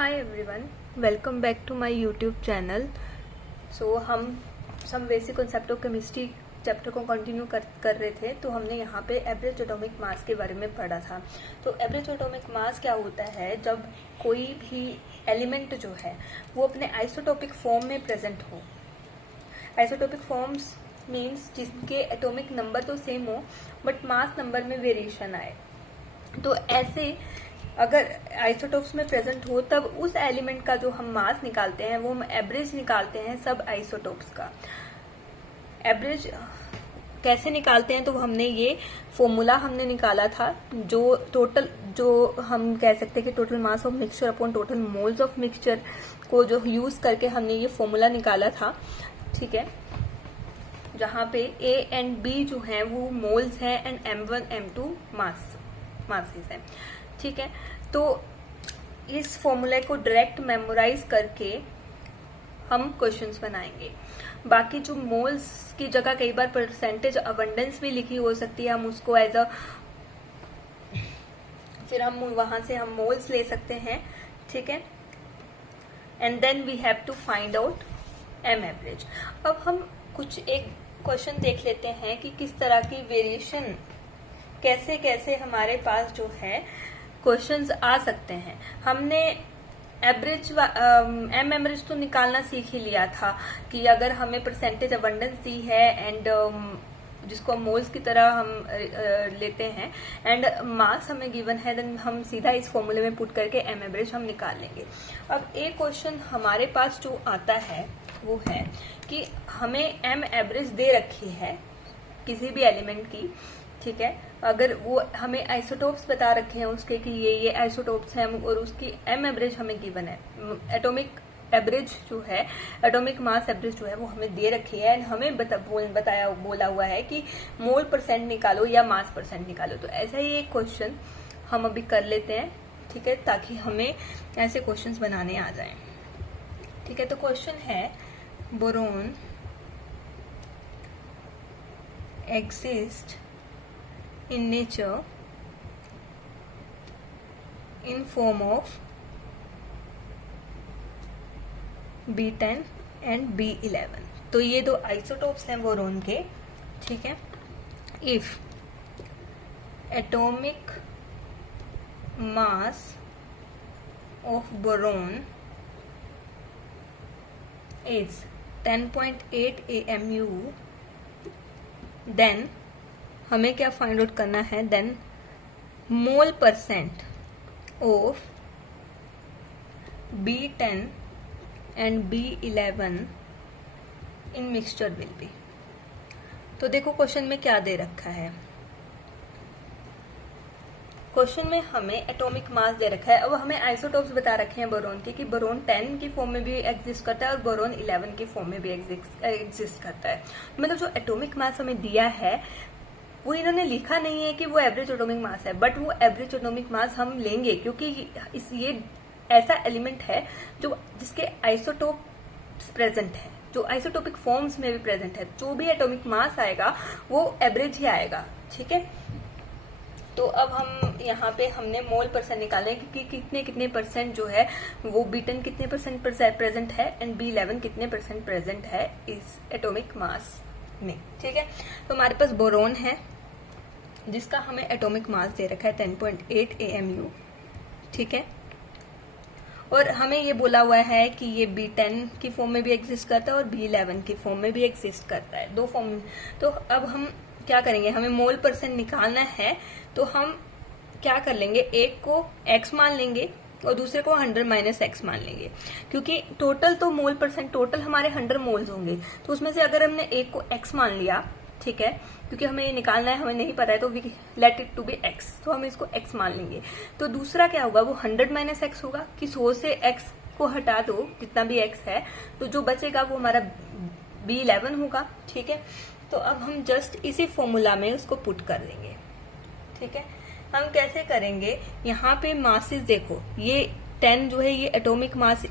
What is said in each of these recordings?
Hi everyone, welcome back to my YouTube channel. So हम some basic concept of chemistry chapter को continue कर रहे थे। तो हमने यहाँ पे एवरेज एटॉमिक मास के बारे में पढ़ा था। तो एवरेज एटॉमिक मास क्या होता है? जब कोई भी एलिमेंट जो है वो अपने आइसोटोपिक फॉर्म में प्रेजेंट हो। आइसोटोपिक फॉर्म्स मीन्स जिसके एटॉमिक नंबर तो सेम हो बट मास नंबर में वेरिएशन आए। तो ऐसे अगर आइसोटोप्स में प्रेजेंट हो तब उस एलिमेंट का जो हम मास निकालते हैं वो हम एवरेज निकालते हैं सब आइसोटोप्स का। एवरेज कैसे निकालते हैं? तो हमने ये फॉर्मूला हमने निकाला था, जो हम कह सकते हैं कि total mass of mixture upon total moles of mixture को जो यूज करके हमने ये फॉर्मूला निकाला था। ठीक है, जहां पे ए एंड बी जो है वो मोल्स हैं एंड M1 M2 मासेस हैं। ठीक है, तो इस फॉर्मूले को डायरेक्ट मेमोराइज करके हम क्वेश्चंस बनाएंगे। बाकी जो मोल्स की जगह कई बार परसेंटेज अबंडेंस भी लिखी हो सकती है, हम उसको फिर हम वहां से हम मोल्स ले सकते हैं। ठीक है, and then we have to find out M average. अब हम कुछ एक क्वेश्चन देख लेते हैं कि किस तरह की वेरिएशन कैसे कैसे हमारे पास जो है क्वेश्चंस आ सकते हैं। हमने एवरेज एम एवरेज तो निकालना सीख ही लिया था कि अगर हमें परसेंटेज अबंडेंस दी है एंड जिसको मोल्स की तरह हम लेते हैं एंड मास हमें गिवन है, देन हम सीधा इस फॉर्मूले में पुट करके एम एवरेज हम निकाल लेंगे। अब एक क्वेश्चन हमारे पास जो आता है वो है कि हमें एम एवरेज दे रखी है किसी भी एलिमेंट की। ठीक है, अगर वो हमें आइसोटोप्स बता रखे हैं उसके कि ये आइसोटोप्स हैं और उसकी एम एवरेज हमें गिवन है। एटॉमिक एवरेज जो है, एटॉमिक मास एवरेज जो है वो हमें दे रखी है एंड हमें बोला हुआ है कि मोल परसेंट निकालो या मास परसेंट निकालो। तो ऐसा ही एक क्वेश्चन हम अभी कर लेते हैं। ठीक है, ताकि हमें ऐसे क्वेश्चंस बनाने आ जाएं। ठीक है, तो क्वेश्चन है boron exist in nature in form of B10 and B11। तो ये दो आइसोटोप्स हैं बोरोन के। ठीक है, if atomic mass of boron is 10.8 AMU, then हमें क्या फाइंड आउट करना है? Then mole percent of B10 and B11 in mixture will be. तो देखो क्वेश्चन में क्या दे रखा है। क्वेश्चन में हमें एटॉमिक मास दे रखा है। अब हमें आइसोटोप्स बता रखे हैं बोरोन के कि बोरोन 10 की फॉर्म में भी एग्जिस्ट करता है और बोरोन 11 की फॉर्म में भी एग्जिस्ट करता है। मतलब जो एटॉमिक मास हमें दिया है वो इन्होंने लिखा नहीं है कि वो एवरेज एटॉमिक मास है, बट वो एवरेज एटॉमिक मास हम लेंगे क्योंकि ये ऐसा एलिमेंट है जिसके आइसोटोप्स प्रेजेंट है, जो आइसोटोपिक फॉर्म्स में भी प्रेजेंट है। जो भी एटॉमिक मास आएगा वो एवरेज ही आएगा। ठीक है, तो अब हम यहाँ पे हमने मोल परसेंट निकाले कि कितने परसेंट जो है वो B10 कितने परसेंट प्रेजेंट है एंड B11 कितने परसेंट प्रेजेंट है इस एटॉमिक मास में। ठीक है, तो हमारे पास बोरोन है जिसका हमें एटॉमिक मास दे रखा है 10.8 AMU। ठीक है, और हमें ये बोला हुआ है कि ये B10 की फॉर्म में भी एग्जिस्ट करता है और B11 की फॉर्म में भी एग्जिस्ट करता है, दो फॉर्म। तो अब हम क्या करेंगे? हमें मोल परसेंट निकालना है, तो हम क्या कर लेंगे? एक को x मान लेंगे और दूसरे को 100 - x मान लेंगे, क्योंकि टोटल तो मोल परसेंट टोटल हमारे 100 मोल्स होंगे। तो उसमें से अगर हमने एक को x मान लिया, ठीक है, क्योंकि हमें ये निकालना है, हमें नहीं पता है, तो we let it to be x, तो हम इसको x मान लेंगे। तो दूसरा क्या होगा? वो 100 - x होगा कि 100 से x को हटा दो जितना भी x है, तो जो बचेगा वो हमारा B11 होगा। ठीक है, तो अब हम जस्ट इसी फॉर्मूला में उसको पुट कर देंगे। ठीक है, हम कैसे करेंगे? यहाँ पे मासेस देखो, ये 10 जो है ये एटॉमिक मास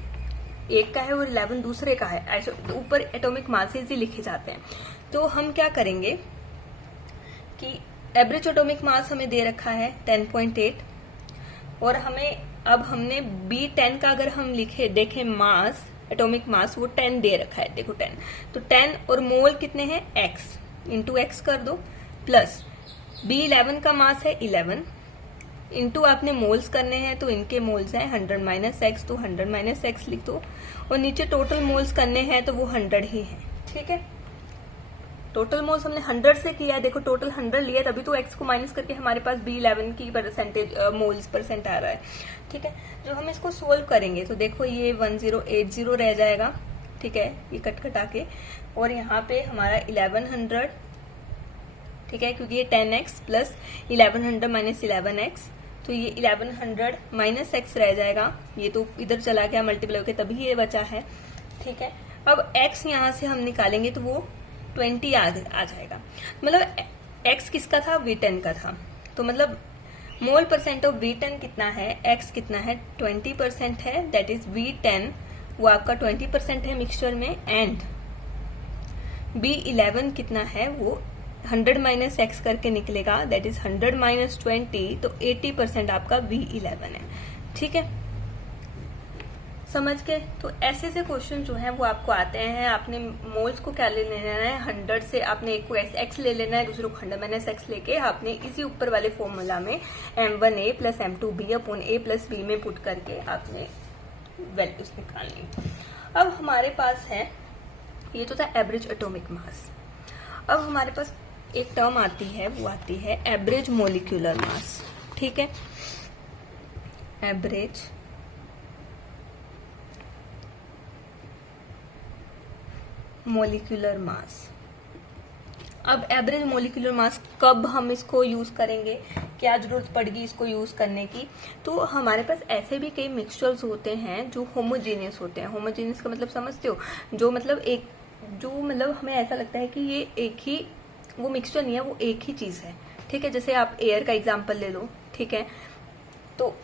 एक का है और 11 दूसरे का है। ऐसे ऊपर एटॉमिक मासेस ही लिखे जाते हैं। तो हम क्या करेंगे कि एवरेज एटॉमिक मास हमें दे रखा है 10.8 और हमें अब हमने B10 का अगर हम देखें मास, एटॉमिक मास, वो 10 दे रखा है, देखो 10, तो 10 और मोल कितने हैं x, इंटू एक्स कर दो, प्लस B11 का मास है 11, इंटू आपने मोल्स करने हैं तो इनके मोल्स हैं 100 माइनस एक्स, तो 100 माइनस एक्स लिख दो, और नीचे टोटल मोल्स करने हैं तो वो 100 ही है। ठीक है, टोटल मोल्स हमने 100 से किया है, देखो टोटल 100 लिया, तभी तो x को माइनस करके हमारे पास B11 की परसेंटेज मोल्स परसेंट आ रहा है। ठीक है, जो हम इसको सोल्व करेंगे तो देखो ये 1080 रह जाएगा। ठीक है, ये कट कटा के, और यहाँ पे हमारा 1100, ठीक है, क्योंकि ये 10x प्लस 1100 माइनस 11x, तो ये 1100 माइनस x रह जाएगा, ये तो इधर चला गया मल्टीप्लाई होकर, तभी ये बचा है। ठीक है, अब x यहाँ से हम निकालेंगे तो वो 20 आ जाएगा। मतलब x किसका था, V10 का था, तो मतलब मोल परसेंट ऑफ V10 कितना है, x कितना है, 20% है, दैट इज V10 वो आपका 20% है मिक्सचर में, एंड B11 कितना है, वो 100 माइनस x करके निकलेगा, दैट इज 100 माइनस 20, तो 80% आपका B11 है। ठीक है, समझ गए। तो ऐसे ऐसे क्वेश्चन जो हैं वो आपको आते हैं। आपने मोल्स को क्या ले लेना है, 100 से आपने एक को x ले लेना है, दूसरे को 100 माइनस एक्स लेके आपने इसी ऊपर वाले फॉर्मूला में m1a plus m2b upon a plus b में पुट करके आपने वैल्यूज निकालनी। अब हमारे पास है, ये तो था एवरेज एटॉमिक मास। अब हमारे पास एक टर्म आती है, वो आती है एवरेज मोलिक्यूलर मास। ठीक है, एवरेज मोलिकुलर मास। अब एवरेज मोलिकुलर मास कब हम इसको यूज करेंगे, क्या जरूरत पड़ेगी इसको यूज करने की, तो हमारे पास ऐसे भी कई मिक्सचर्स होते हैं जो होमोजेनियस होते हैं। होमोजेनियस का मतलब समझते हो, जो मतलब हमें ऐसा लगता है कि ये एक ही, वो मिक्सचर नहीं है, वो एक ही चीज है। ठीक है, जैसे आप एयर का एग्जांपल ले लो। ठीक है, तो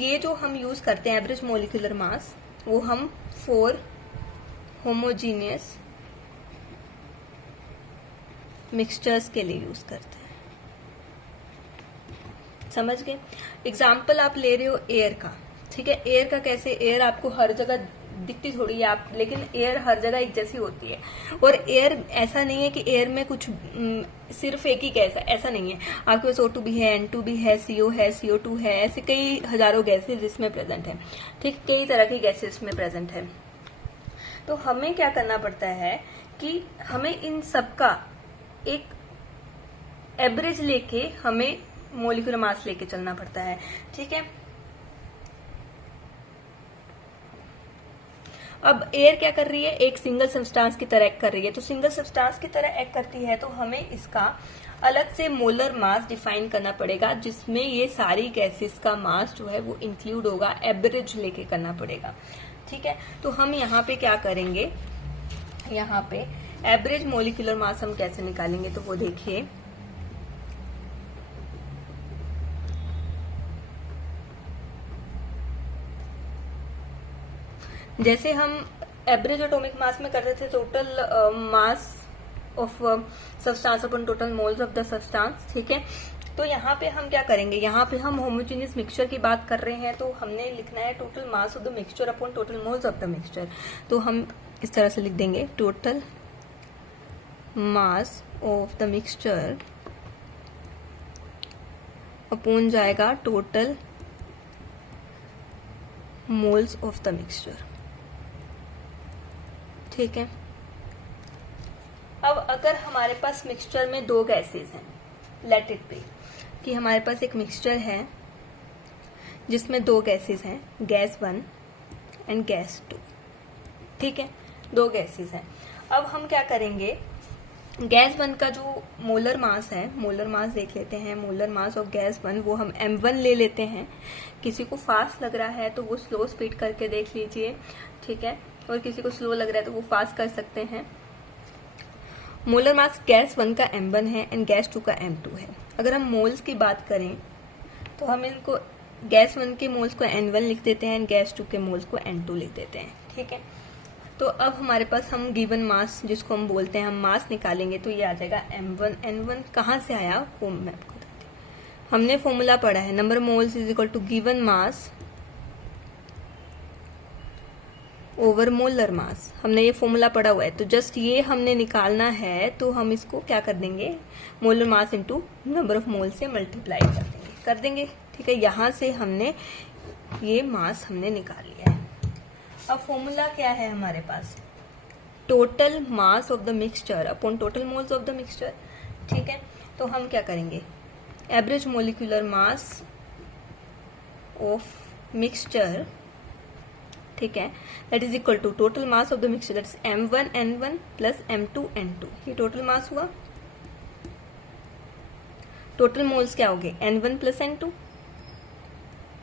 ये जो हम यूज करते हैं एवरेज मोलिकुलर मास, वो हम फॉर होमोजीनियस मिक्सचर्स के लिए यूज करते हैं। समझ गए। एग्जाम्पल आप ले रहे हो एयर का। ठीक है, एयर का कैसे, एयर आपको हर जगह दिखती थोड़ी है आप, लेकिन एयर हर जगह एक जैसी होती है। और एयर ऐसा नहीं है कि एयर में कुछ सिर्फ एक ही गैस है, ऐसा नहीं है। आपके पास O2 भी है, N2 भी है, CO है, CO2 है, ऐसे कई हजारों गैसेज इसमें प्रेजेंट है। ठीक, कई तरह की गैसेज में प्रेजेंट है। तो हमें क्या करना पड़ता है कि हमें इन सबका एक एवरेज लेके हमें मोलिकुलर मास लेके चलना पड़ता है। ठीक है, अब एयर क्या कर रही है, एक सिंगल सब्सटेंस की तरह एक्ट कर रही है। तो सिंगल सब्सटेंस की तरह एक्ट करती है तो हमें इसका अलग से मोलर मास डिफाइन करना पड़ेगा, जिसमें ये सारी गैसेस का मास जो है वो इंक्लूड होगा, एवरेज लेके करना पड़ेगा। ठीक है, तो हम यहाँ पे क्या करेंगे, यहाँ पे एवरेज मोलिकुलर मास हम कैसे निकालेंगे, तो वो देखिए। जैसे हम एवरेज एटॉमिक मास में करते थे total mass of substance upon total moles of the substance. ठीक है, तो यहाँ पे हम क्या करेंगे, यहाँ पे हम होमोजेनियस मिक्सचर की बात कर रहे हैं, तो हमने लिखना है total mass of the mixture upon total moles of the mixture. तो हम इस तरह से लिख देंगे, total mass of the mixture upon जाएगा total moles of the mixture. ठीक है, अब अगर हमारे पास मिक्सचर में दो गैसेस हैं, लेट इट बी कि हमारे पास एक मिक्सचर है जिसमें दो गैसेस हैं, गैस 1 एंड गैस 2। ठीक है, दो गैसेस हैं। अब हम क्या करेंगे, गैस 1 का जो मोलर मास है, मोलर मास देख लेते हैं। मोलर मास ऑफ गैस 1 वो हम m1 ले लेते हैं। किसी को फास्ट लग रहा है तो वो स्लो स्पीड करके देख लीजिए। ठीक है, और किसी को स्लो लग रहा है तो वो फास्ट कर सकते हैं। मोलर मास गैस 1 का m1 है एंड गैस 2 का m2 है। अगर हम मोल्स की बात करें तो हम इनको गैस 1 के मोल्स को n1 लिख देते हैं एंड गैस 2 के मोल्स को n2 लिख देते हैं। ठीक है, तो अब हमारे पास हम गिवन मास जिसको हम बोलते हैं, हम मास निकालेंगे तो ये आ जाएगा m1 n1। कहाँ से आया वो मैं आपको बताती हूँ। हमने फॉर्मूला पढ़ा है number moles is equal to given mass over molar mass, हमने ये फॉर्मूला पढ़ा हुआ है। तो जस्ट ये हमने निकालना है, तो हम इसको क्या कर देंगे, molar mass into number of mole से मल्टीप्लाई कर देंगे। ठीक है, यहां से हमने ये मास हमने निकाल लिया है। अब फॉर्मूला क्या है हमारे पास, total mass of the mixture upon total moles of the mixture. ठीक है, तो हम क्या करेंगे, average molecular mass of mixture, ठीक है, that is equal to total mass of the mixture, that is m1n1 plus m2n2, ये टोटल मास हुआ। टोटल मोल्स क्या हो गए, n1 प्लस n2।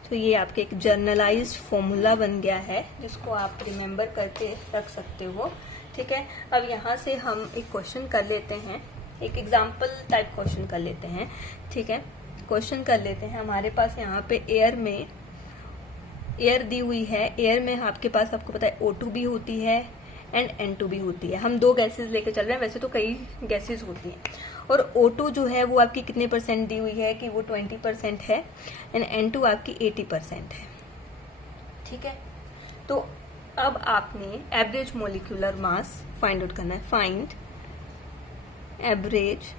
तो ये आपके एक जर्नलाइज्ड फॉर्मूला बन गया है जिसको आप रिमेम्बर करके रख सकते हो। ठीक है, अब यहाँ से हम एक क्वेश्चन कर लेते हैं, एक एग्जाम्पल टाइप क्वेश्चन कर लेते हैं। ठीक है, क्वेश्चन कर लेते हैं। हमारे पास यहाँ पे एयर दी हुई है, एयर में आपके पास आपको पता है O2 भी होती है एंड N2 भी होती है। हम दो गैसेस लेके चल रहे हैं, वैसे तो कई गैसेस होती हैं। और O2 जो है वो आपकी कितने परसेंट दी हुई है कि वो 20% है एंड N2 आपकी 80% है। ठीक है, तो अब आपने average molecular mass find out करना है। फाइंड एवरेज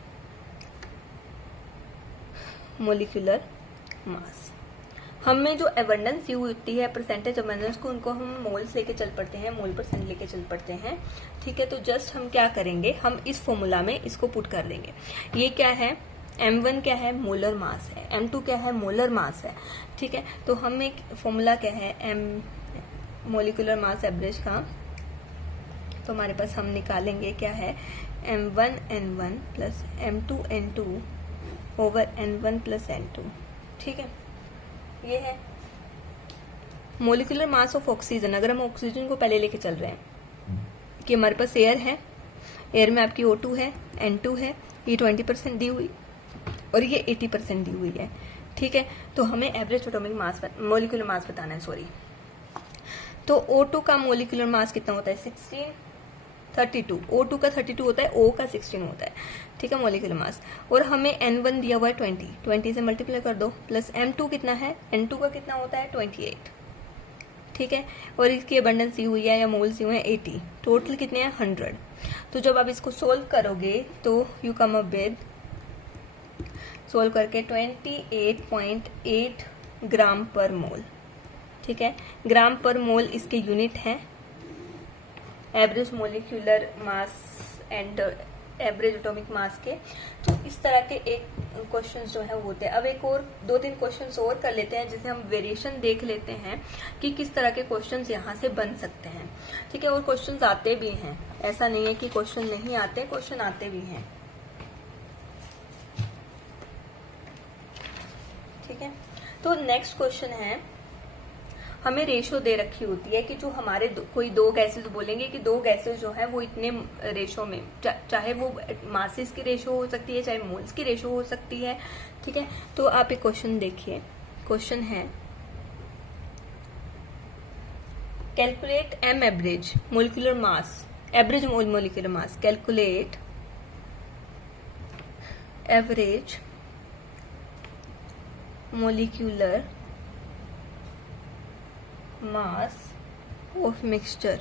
मोलिकुलर मास। हमें जो एबंडेंस दी होती है, परसेंटेज एबंडेंस को, उनको हम मोल्स लेके चल पड़ते हैं, मोल परसेंट लेके चल पड़ते हैं। ठीक है, तो जस्ट हम क्या करेंगे, हम इस फॉर्मूला में इसको पुट कर देंगे। ये क्या है, m1 क्या है, मोलर मास है, m2 क्या है, मोलर मास है। ठीक है, तो हम एक फॉर्मूला क्या है, मोलिकुलर मास एवरेज का, तो हमारे पास हम निकालेंगे क्या है, m1n1 plus m2n2 over n1 plus n2। ठीक है, ये है मोलिकुलर मास ऑफ ऑक्सीजन। अगर हम ऑक्सीजन को पहले लेके चल रहे हैं कि हमारे पास एयर है, एयर में आपकी O2 है, N2 है, ये 20% दी हुई और ये 80% दी हुई है। ठीक है, तो हमें average atomic mass, molecular mass बताना है, सॉरी। तो O2 का मोलिकुलर मास कितना होता है, 32। O2 का 32 होता है, O का 16 होता है। ठीक है, मोलिकुलर मास। और हमें N1 दिया हुआ है 20 से मल्टीप्लाई कर दो, प्लस M2 कितना है, N2 का कितना होता है 28। ठीक है, और इसकी अबंडेंस दी हुई है या मोल्स दी हुए हैं 80, टोटल कितने हैं 100। तो जब आप इसको सोल्व करोगे तो you come up with, solve करके 28.8 ग्राम पर मोल। ठीक है, ग्राम पर मोल इसके यूनिट है, average molecular mass and average atomic mass के। तो इस तरह के एक क्वेश्चन जो है वो होते हैं। अब एक और 2-3 क्वेश्चन और कर लेते हैं, जिसे हम वेरिएशन देख लेते हैं कि किस तरह के क्वेश्चन यहाँ से बन सकते हैं। ठीक है, और क्वेश्चन आते भी हैं, ऐसा नहीं है कि क्वेश्चन नहीं आते, क्वेश्चन आते भी हैं। ठीक है, तो नेक्स्ट क्वेश्चन है, हमें रेशो दे रखी होती है कि जो हमारे कोई दो गैसेस, बोलेंगे कि दो गैसेस जो है वो इतने रेशो में, चाहे वो मासेस की रेशो हो सकती है, चाहे मोल्स की रेशो हो सकती है। ठीक है, तो आप एक क्वेश्चन देखिए, क्वेश्चन है calculate m average molecular mass, average molecular mass, calculate average molecular mass of mixture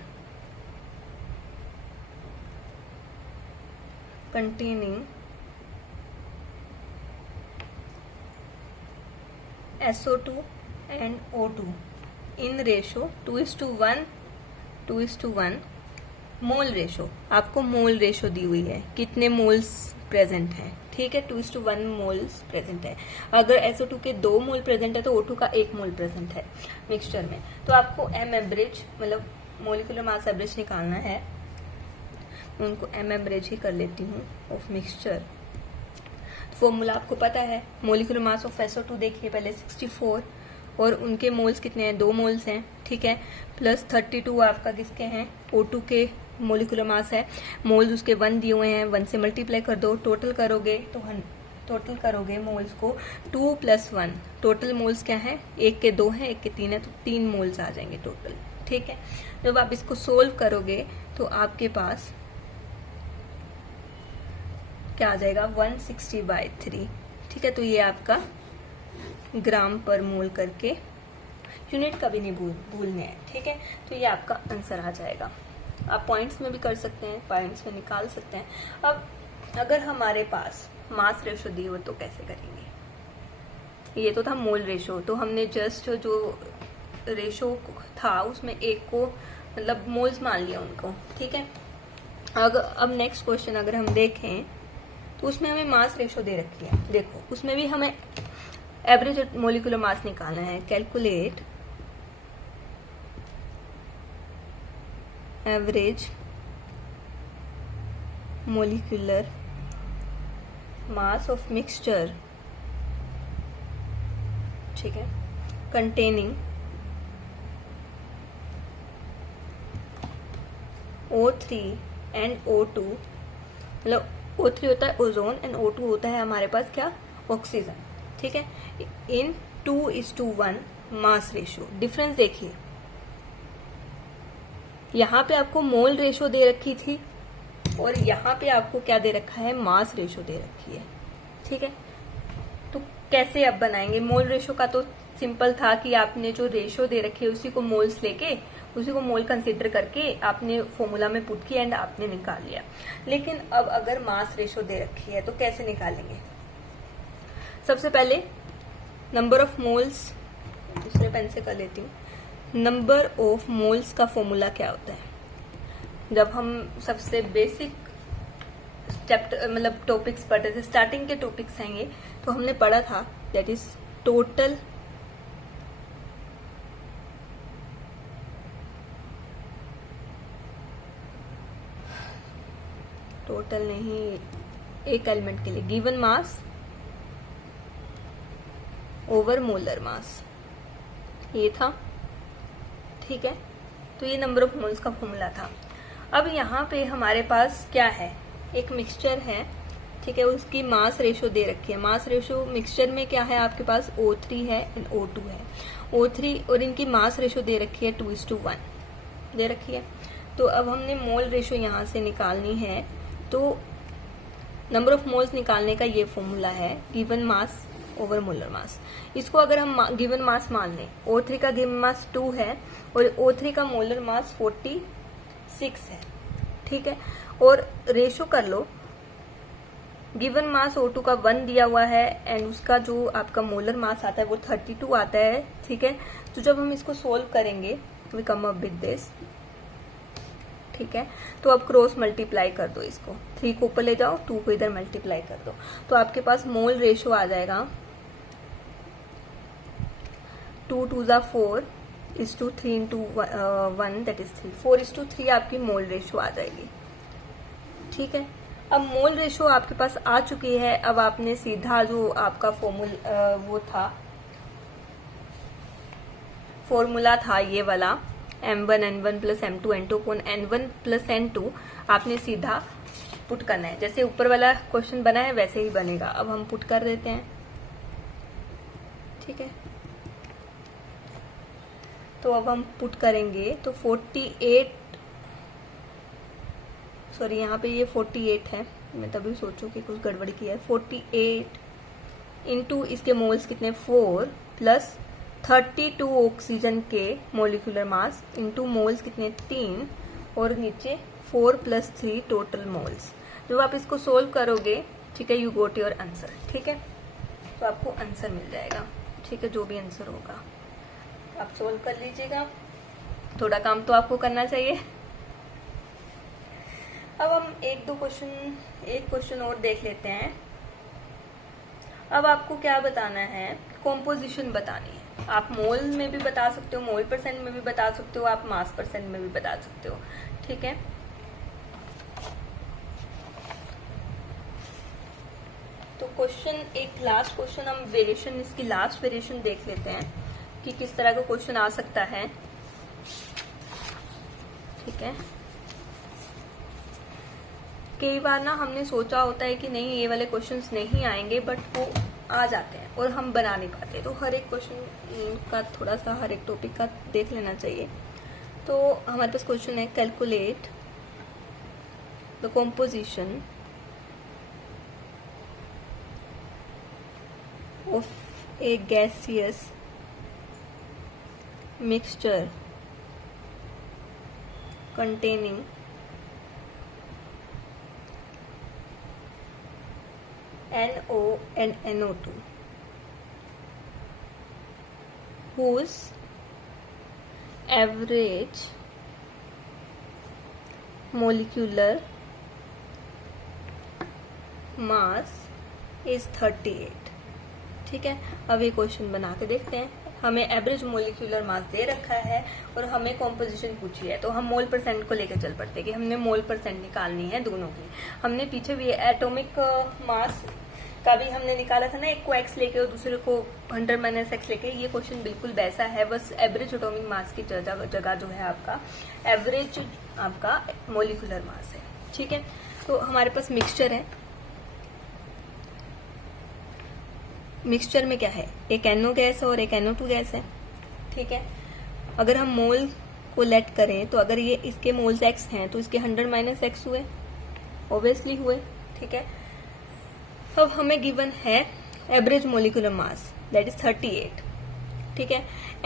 containing SO2 and O2 in ratio 2:1 mole ratio. आपको मोल रेशो दी हुई है, कितने मोल्स प्रेजेंट हैं। ठीक है, 2:1 मोल्स प्रेजेंट है। अगर SO2 के 2 मोल प्रेजेंट है तो O2 का 1 मोल प्रेजेंट है मिक्सचर में। तो आपको m एवरेज मतलब मोलिकुलर मास एवरेज निकालना है। मैं उनको m एवरेज ही कर लेती हूँ ऑफ मिक्सचर। फॉर्मूला आपको पता है, मोलिकुलर मास ऑफ SO2 देखिए पहले 64, और उनके मोल्स कितने हैं, 2 मोल्स हैं। ठीक है, प्लस 32 आपका किसके हैं, O2 के मोलिकुलर मास है, मोल्स उसके 1 दिए हुए हैं, 1 से मल्टीप्लाई कर दो, टोटल करोगे तो टोटल करोगे मोल्स को 2 + 1, टोटल मोल्स क्या है, 1 के 2 है, 1 के 3 है, तो 3 मोल्स आ जाएंगे टोटल। ठीक है, जब आप इसको सोल्व करोगे तो आपके पास क्या आ जाएगा, 160/3। ठीक है, तो ये आपका ग्राम पर मोल करके, यूनिट कभी नहीं भूलने हैं, ठीक है। तो ये आपका आंसर आ जाएगा। आप पॉइंट्स में भी कर सकते हैं, पॉइंट्स में निकाल सकते हैं। अब अगर हमारे पास मास रेशो दी हो तो कैसे करेंगे। ये तो था मोल रेशो, तो हमने जस्ट जो रेशो था उसमें एक को मतलब मोल्स मान लिया उनको, ठीक है। अब नेक्स्ट क्वेश्चन अगर हम देखें तो उसमें हमें मास रेशो दे रखी है। देखो उसमें भी हमें एवरेज मोलिकुलर मास निकालना है। Calculate average molecular mass of mixture, ठीक है, कंटेनिंग O3 एंड O2, मतलब O3 होता है ओजोन एंड O2 होता है हमारे पास क्या, ऑक्सीजन, ठीक है। इन 2:1 मास रेशो। डिफरेंस देखिए, यहाँ पे आपको मोल रेशो दे रखी थी और यहाँ पे आपको क्या दे रखा है, मास रेशो दे रखी है, ठीक है। तो कैसे अब बनाएंगे। मोल रेशो का तो सिंपल था कि आपने जो रेशो दे रखी है उसी को मोल्स लेके, उसी को मोल कंसीडर करके आपने फॉर्मूला में पुट किया एंड आपने निकाल लिया। लेकिन अब अगर मास रेशो दे रखी है तो कैसे निकालेंगे। सबसे पहले नंबर ऑफ मोल्स, दूसरे पेन से कर लेती हूँ। नंबर ऑफ मोल्स का फॉर्मूला क्या होता है। जब हम सबसे बेसिक चैप्टर मतलब टॉपिक्स पढ़ते थे, स्टार्टिंग के टॉपिक्स आएंगे तो हमने पढ़ा था दैट इज टोटल नहीं, एक एलिमेंट के लिए गिवन मास ओवर मोलर मास, ये था, ठीक है। तो ये नंबर ऑफ मोल्स का फॉर्मूला था। अब यहाँ पे हमारे पास क्या है, एक मिक्सचर है, ठीक है, उसकी मास रेशो दे रखी है। मास रेशो मिक्सचर में क्या है आपके पास, O3 है एंड O2 है। O3 और इनकी मास रेशो दे रखी है 2:1 दे रखी है। तो अब हमने मोल रेशो यहाँ से निकालनी है, तो नंबर ऑफ मोल्स निकालने का ये फॉर्मूला है, गिवन मास ओवर मोलर मास। इसको अगर हम गिवन मास मान लें, O3 का गिवन मास 2 है और O3 का मोलर मास 46 है, ठीक है। और रेशो कर लो, गिवन मास O2 का 1 दिया हुआ है एंड उसका जो आपका मोलर मास आता है वो 32 आता है, ठीक है। तो जब हम इसको सोल्व करेंगे we come up with this, ठीक है। तो अब क्रॉस मल्टीप्लाई कर दो, इसको 3 को ऊपर ले जाओ, 2 को इधर मल्टीप्लाई कर दो, तो आपके पास मोल रेशो आ जाएगा 2 2 जा 4 is to 3 into 1 that is 3, 4:3 आपकी मोल रेशो आ जाएगी, ठीक है। अब मोल रेशो आपके पास आ चुकी है। अब आपने सीधा जो आपका वो था फॉर्मूला था ये वाला M1N1 plus M2 N2 upon N1 plus N2 आपने सीधा पुट करना है। जैसे ऊपर वाला क्वेश्चन बना है वैसे ही बनेगा। अब हम पुट कर देते हैं, ठीक है। तो अब हम पुट करेंगे तो 48, सॉरी यहाँ पे ये 48 है, मैं तभी सोचूं कि कुछ गड़बड़ किया है। 48 इंटू इसके मोल्स कितने 4 प्लस 32 ऑक्सीजन के मोलिकुलर मास इंटू मोल्स कितने 3 और नीचे 4 प्लस 3 टोटल मोल्स। जब आप इसको सोल्व करोगे, ठीक है, यू गोट योर आंसर, ठीक है। तो आपको आंसर मिल जाएगा, ठीक है, जो भी आंसर होगा आप सोल्व कर लीजिएगा। थोड़ा काम तो आपको करना चाहिए। अब हम एक क्वेश्चन और देख लेते हैं। अब आपको क्या बताना है, कॉम्पोजिशन बतानी है। आप मोल में भी बता सकते हो, मोल परसेंट में भी बता सकते हो, आप मास परसेंट में भी बता सकते हो, ठीक है। तो क्वेश्चन एक लास्ट क्वेश्चन हम वेरिएशन, इसकी लास्ट वेरिएशन देख लेते हैं कि किस तरह का क्वेश्चन आ सकता है, ठीक है। कई बार ना हमने सोचा होता है कि नहीं ये वाले क्वेश्चंस नहीं आएंगे, बट वो आ जाते हैं और हम बना नहीं पाते। तो हर एक क्वेश्चन का थोड़ा सा हर एक टॉपिक का देख लेना चाहिए। तो हमारे पास क्वेश्चन है calculate the composition of a gaseous mixture containing NO and NO2 whose average molecular mass is 38। ठीक है, अब ये क्वेश्चन बना के देखते हैं। हमें एवरेज मोलिकुलर मास दे रखा है और हमें कॉम्पोजिशन पूछी है, तो हम मोल परसेंट को लेकर चल पड़ते हैं कि हमने मोल परसेंट निकालनी है दोनों की। हमने पीछे भी एटॉमिक मास का भी हमने निकाला था ना, एक को एक्स लेके और दूसरे को 100 माइनस एक्स लेके। ये क्वेश्चन बिल्कुल वैसा है, बस एवरेज एटॉमिक मास की जगह जो है आपका एवरेज आपका मोलिकुलर मास है। ठीक है, तो हमारे पास मिक्सचर है। मिक्सचर में क्या है, एक NO गैस है और एक NO2 गैस है। ठीक है, अगर हम मोल को लेट करें तो अगर ये इसके मोल्स x हैं तो इसके 100 माइनस एक्स हुए, ऑब्वियसली हुए। ठीक है, अब हमें गिवन है average molecular mass that is 38। ठीक है,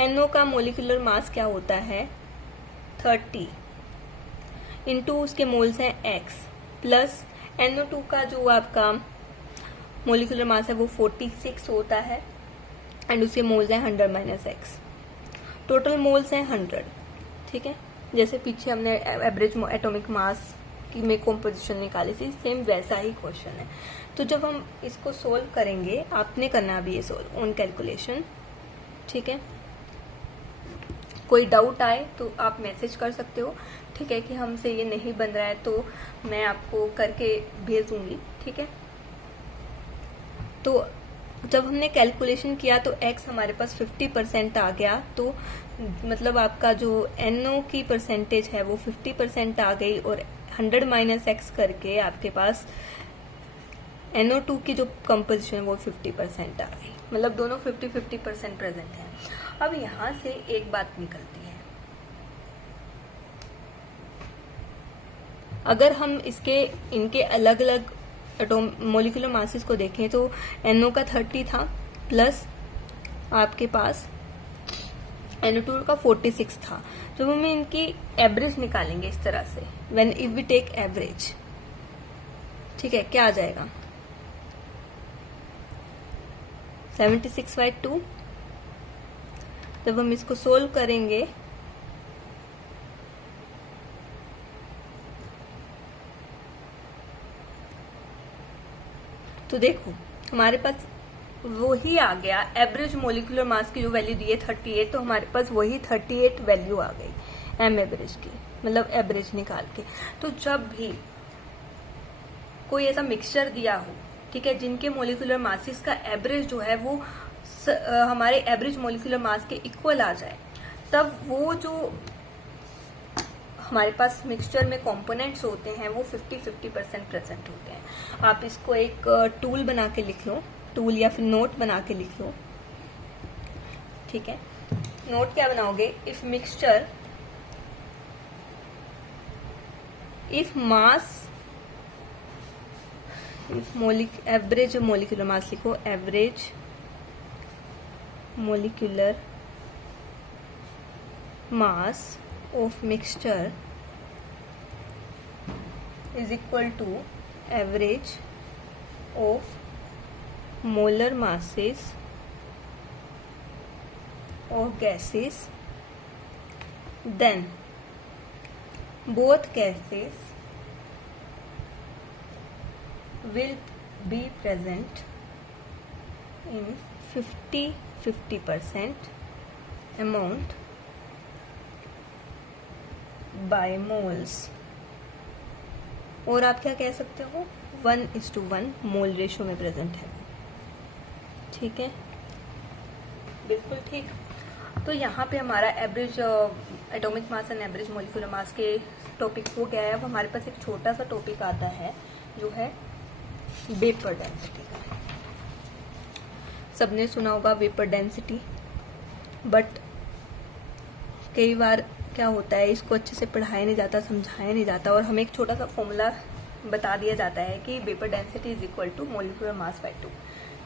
NO का मोलिकुलर मास क्या होता है 30 इंटू उसके मोल्स हैं x प्लस NO2 का जो आपका मोलिकुलर मास है वो 46 होता है एंड उसके मोल्स हैं 100 माइनस एक्स। टोटल मोल्स हैं 100। ठीक है, जैसे पीछे हमने एवरेज एटॉमिक मास की में कॉम्पोजिशन निकाली थी, सेम वैसा ही क्वेश्चन है। तो जब हम इसको सोल्व करेंगे, आपने करना भी ये सोल्व ऑन कैलकुलेशन। ठीक है, कोई डाउट आए तो आप मैसेज कर सकते हो। ठीक है, कि हमसे ये नहीं बन रहा है तो मैं आपको करके भेज दूंगी। ठीक है, तो जब हमने कैलकुलेशन किया तो x हमारे पास 50% आ गया, तो मतलब आपका जो NO की परसेंटेज है वो 50% आ गई और 100 माइनस एक्स करके आपके पास NO2 की जो कंपोजिशन है वो 50% आ गई। मतलब दोनों 50-50% प्रेजेंट है। अब यहां से एक बात निकलती है, अगर हम इनके अलग अलग मोलिकुलर मासेस को देखें तो NO का 30 था प्लस आपके पास NO2 का 46 था। जब हम इनकी एवरेज निकालेंगे इस तरह से, when if we take average, ठीक है, क्या आ जाएगा 76/2। जब हम इसको सोल्व करेंगे तो देखो हमारे पास वही आ गया, एवरेज मोलिकुलर मास की जो वैल्यू दी है 38, तो हमारे पास वही 38 वैल्यू आ गई एम एवरेज की, मतलब एवरेज निकाल के। तो जब भी कोई ऐसा मिक्सचर दिया हो, ठीक है, जिनके मोलिकुलर मासेस का एवरेज जो है वो हमारे एवरेज मोलिकुलर मास के इक्वल आ जाए, तब वो जो हमारे पास मिक्सचर में कंपोनेंट्स होते हैं वो 50-50% प्रेजेंट होते हैं। आप इसको एक टूल बना के लिख लो, टूल या फिर नोट बना के लिख लो। ठीक है, नोट क्या बनाओगे, if mixture, if mass, if average molecular mass लिखो, average molecular mass of mixture is equal to average of molar masses of gases, then both gases will be present in 50-50% amount by moles, और आप क्या कह सकते हो 1:1 mole ratio में present है। ठीक है, बिल्कुल ठीक। तो यहाँ पे हमारा average atomic mass and average molecular मास के टॉपिक हो गया है। अब हमारे पास एक छोटा सा टॉपिक आता है जो है वेपर डेंसिटी का। सबने सुना होगा वेपर डेंसिटी, बट कई बार क्या होता है, इसको अच्छे से पढ़ाया नहीं जाता, समझाया नहीं जाता, और हमें एक छोटा सा फॉर्मूला बता दिया जाता है कि vapour density is equal to molecular mass by 2।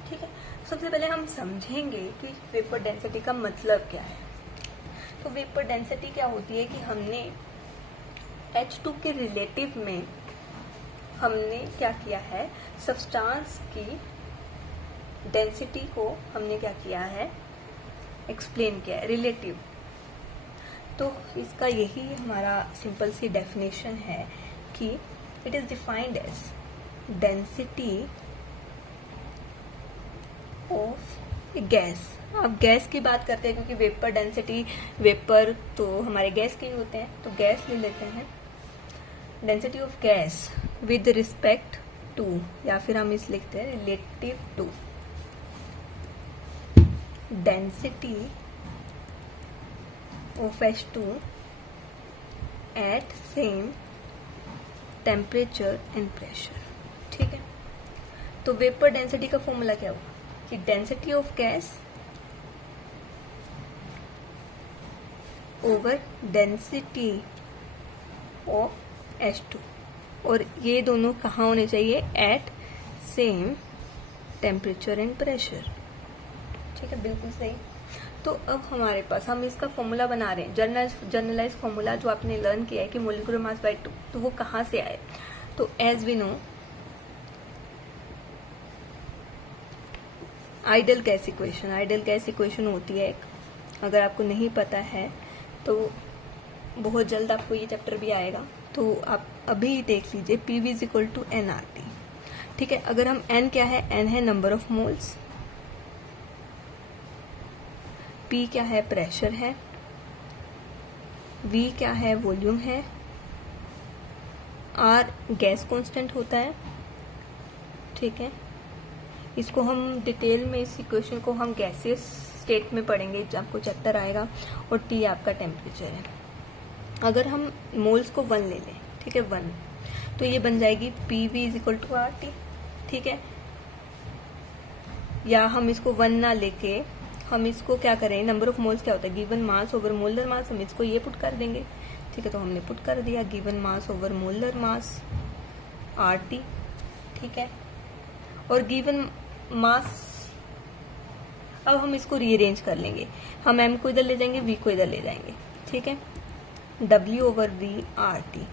ठीक है, सबसे पहले हम समझेंगे कि वेपर डेंसिटी का मतलब क्या है। तो वेपर डेंसिटी क्या होती है कि हमने H2 के रिलेटिव में हमने क्या किया है, सब्सटेंस की डेंसिटी को हमने क्या किया है, एक्सप्लेन किया है, रिलेटिव। तो इसका यही हमारा सिंपल सी डेफिनेशन है कि it is defined as density of gas. अब गैस की बात करते हैं क्योंकि वेपर डेंसिटी, वेपर तो हमारे गैस के ही होते हैं, तो गैस ले लेते हैं। Density of gas with respect to, या फिर हम इस लिखते हैं relative to density of H2 at same temperature and pressure. ठीक है, तो वेपर डेंसिटी का फॉर्मूला क्या होगा कि density of gas over density of H2, और ये दोनों कहाँ होने चाहिए, at same temperature and pressure. ठीक है, बिल्कुल सही। तो अब हमारे पास हम इसका फॉर्मूला बना रहे हैं, जनरलाइज फॉर्मूला जो आपने लर्न किया है कि मोलिकुलर मास बाय 2, तो वो कहाँ से आए। तो as we know ideal gas equation होती है एक, अगर आपको नहीं पता है तो बहुत जल्द आपको ये चैप्टर भी आएगा, तो आप अभी देख लीजिए। PV is equal to nRT। ठीक है, अगर हम n क्या है, n है नंबर ऑफ मोल्स, P क्या है, प्रेशर है, V क्या है, वॉल्यूम है, R गैस कांस्टेंट होता है। ठीक है, इसको हम डिटेल में, इस इक्वेशन को हम गैसियस स्टेट में पढ़ेंगे, आपको चैप्टर आएगा। और T आपका टेम्परेचर है। अगर हम मोल्स को 1 ले लें, ठीक है 1, तो ये बन जाएगी PV is equal to RT। ठीक है, या हम इसको 1 ना लेके हम इसको क्या करें, नंबर ऑफ मोल्स क्या होता है, गिवन मास ओवर मोलर मास, हम इसको ये पुट कर देंगे। ठीक है, तो हमने पुट कर दिया गिवन मास ओवर मोलर मास RT। ठीक है, और गिवन मास, अब हम इसको रीअरेंज कर लेंगे, हम M को इधर ले जाएंगे, V को इधर ले जाएंगे। ठीक है, W ओवर V RT।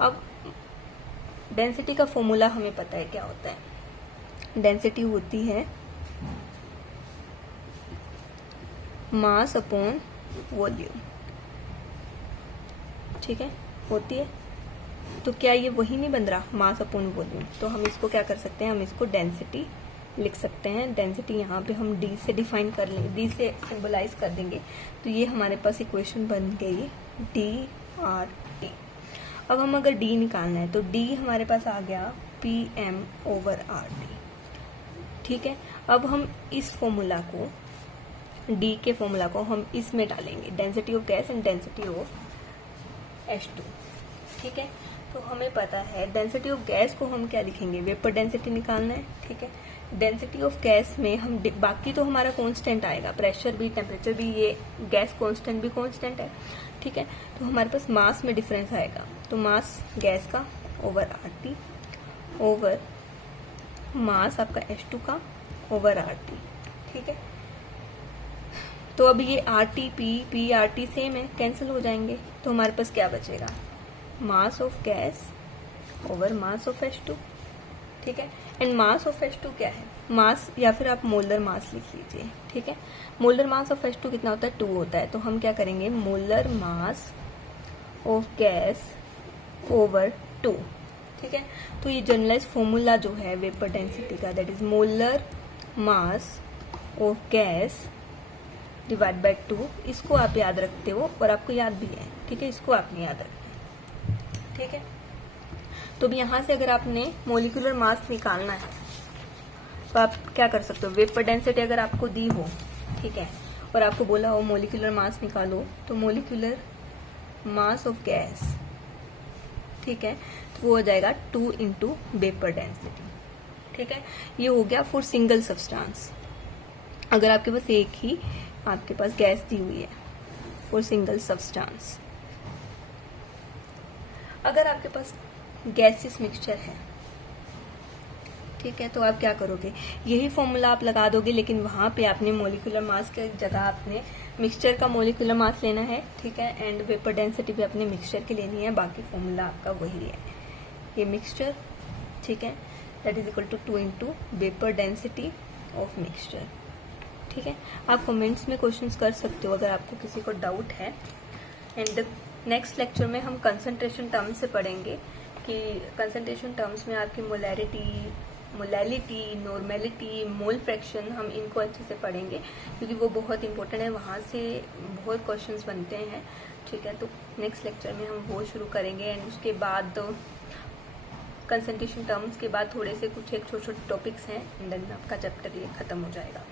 अब डेंसिटी का फॉर्मूला हमें पता है क्या होता है, डेंसिटी होती है मास अपॉन वॉल्यूम। ठीक है, होती है। तो क्या ये वही नहीं बन रहा, मास अपॉन वॉल्यूम, तो हम इसको क्या कर सकते हैं, हम इसको डेंसिटी लिख सकते हैं। डेंसिटी यहाँ पे हम D से डिफाइन कर लेंगे, D से सिंबलाइज कर देंगे, तो ये हमारे पास इक्वेशन बन गई DRT। अब हम अगर D निकालना है तो D हमारे पास आ गया PM ओवर RT। ठीक है, अब हम इस फॉर्मूला को, D के फॉर्मूला को हम इसमें डालेंगे, density of gas and density of H2। ठीक है, तो हमें पता है डेंसिटी ऑफ गैस को हम क्या लिखेंगे, वेपर डेंसिटी निकालना है। ठीक है, डेंसिटी ऑफ गैस में हम बाकी तो हमारा कांस्टेंट आएगा, प्रेशर भी, टेम्परेचर भी, ये गैस कांस्टेंट भी कांस्टेंट है। ठीक है, तो हमारे पास मास में डिफरेंस आएगा, तो मास गैस का ओवर RT ओवर मास आपका H2 का ओवर RT। ठीक है, तो अब ये RT P RT सेम है, कैंसिल हो जाएंगे, तो हमारे पास क्या बचेगा, mass of gas over mass of H2। ठीक है, एंड मास ऑफ H2 क्या है, मास या फिर आप मोलर मास लिख लीजिए। ठीक है, मोलर मास ऑफ H2 कितना होता है, 2 होता है, तो हम क्या करेंगे, molar mass of gas over 2। ठीक है, तो ये जनरलाइज फॉर्मूला जो है वेपर डेंसिटी का, that is molar mass of gas divide by 2। इसको आप याद रखते हो और आपको याद भी है। ठीक है, इसको आपने याद रखना है। ठीक है, तो अब यहाँ से अगर आपने मोलिकुलर मास निकालना है तो आप क्या कर सकते हो, वेपर डेंसिटी अगर आपको दी हो, ठीक है, और आपको बोला हो मोलिकुलर मास निकालो, तो मोलिकुलर मास ऑफ गैस, ठीक है, तो वो हो जाएगा 2 इंटू वेपर डेंसिटी। ठीक है, ये हो गया फॉर सिंगल सब्सटेंस, अगर आपके पास एक ही आपके पास गैस दी हुई है फॉर सिंगल सब्सटेंस। अगर आपके पास गैसियस मिक्सचर है, ठीक है, तो आप क्या करोगे, यही फॉर्मूला आप लगा दोगे, लेकिन वहाँ पे आपने मोलिकुलर मास के जगह आपने मिक्सचर का मोलिकुलर मास लेना है, ठीक है, एंड वेपर डेंसिटी भी अपने मिक्सचर की लेनी है, बाकी फॉर्मूला आपका वही है, ये मिक्सचर, ठीक है, that is equal to 2 into vapour density of mixture. ठीक है, आप कमेंट्स में क्वेश्चंस कर सकते हो अगर आपको किसी को डाउट है। एंड नेक्स्ट लेक्चर में हम कंसंट्रेशन टर्म्स से पढ़ेंगे कि कंसंट्रेशन टर्म्स में आपकी मोलैलिटी, नॉर्मेलिटी, मोल फ्रैक्शन, हम इनको अच्छे से पढ़ेंगे क्योंकि वो बहुत इंपॉर्टेंट है, वहाँ से बहुत क्वेश्चंस बनते हैं। ठीक है, तो नेक्स्ट लेक्चर में हम वो शुरू करेंगे एंड उसके बाद कंसंट्रेशन टर्म्स के बाद थोड़े से कुछ एक छोटे छोटे टॉपिक्स हैं एंड देन आपका चैप्टर ये खत्म हो जाएगा।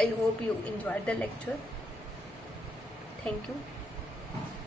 I hope you enjoy the lecture. Thank you.